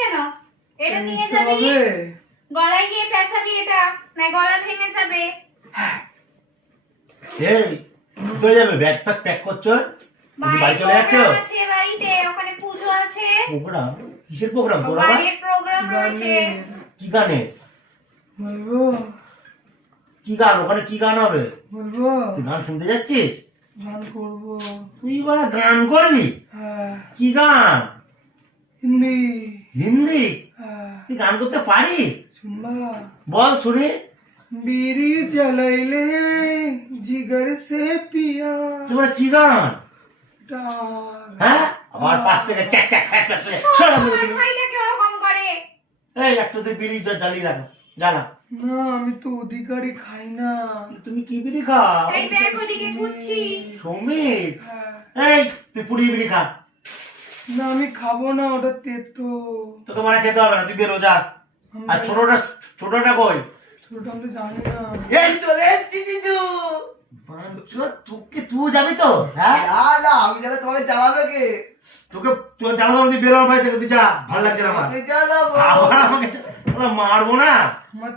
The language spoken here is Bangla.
কেন? এটা নিয়ে যাবি, গলায় গিয়ে পেঁচাবি, এটা না গলা ভেঙে যাবে। এই তুই যাবে ব্যাগ প্যাক করছো? তুমি বাড়ি চলে যাচ্ছ? প্রোগ্রাম আছে বাড়িতে, ওখানে পুজো আছে। প্রোগ্রাম? কিসের প্রোগ্রাম? তোর আবার বাইরের প্রোগ্রাম রয়েছে। কি গানে? বলবো কি গান? ওখানে কি গান হবে? বলবো তুই গান শুনতে যাচ্ছিস? গান করবো। তুই বলে গান করবি? হ্যাঁ, কি গান? হিন্দি। হিন্দি? হ্যাঁ, তুই গান করতে পারিস? শুনবা? বল শুনি। बीड़ी जलाइले जिगर से पिया। তুই বলে কি গান? डाल। হ্যাঁ আবার পাশ থেকে চ্যাক চ্যাক চ্যাক চ্যাক করে সরা মেরে দিবি। ভাইটাকে ওরকম করে। এই একটা তুই বিড়ি জ্বালিয়ে রাখো, জ্বালা। না আমি তো অধিকারী খাই না। তুমি কি বিড়ি খাও? এই ব্যাগ ওদিকে খুঁজছি। সমীর, হ্যাঁ। এই তুই পুড়ি বিড়ি খা। না আমি খাবো না, ওটা তেতো। তোকে মানে খেতে হবে না, তুই বেরো যা। আর ছোটটা কই? ছোট আমি তো জানি না। এই চলে এসেছি জিজু। বাঞ্চোদ, তুই যাবি তো? হ্যাঁ না না, আমি জানি তোমাকে চালাবে কে? তোকে তুই জ্বালা তুই বেরো বাড়ি থেকে, তুই যা, ভালো লাগছে না আমার। তুই চালাবো। আবার আমাকে মারবো না। আমার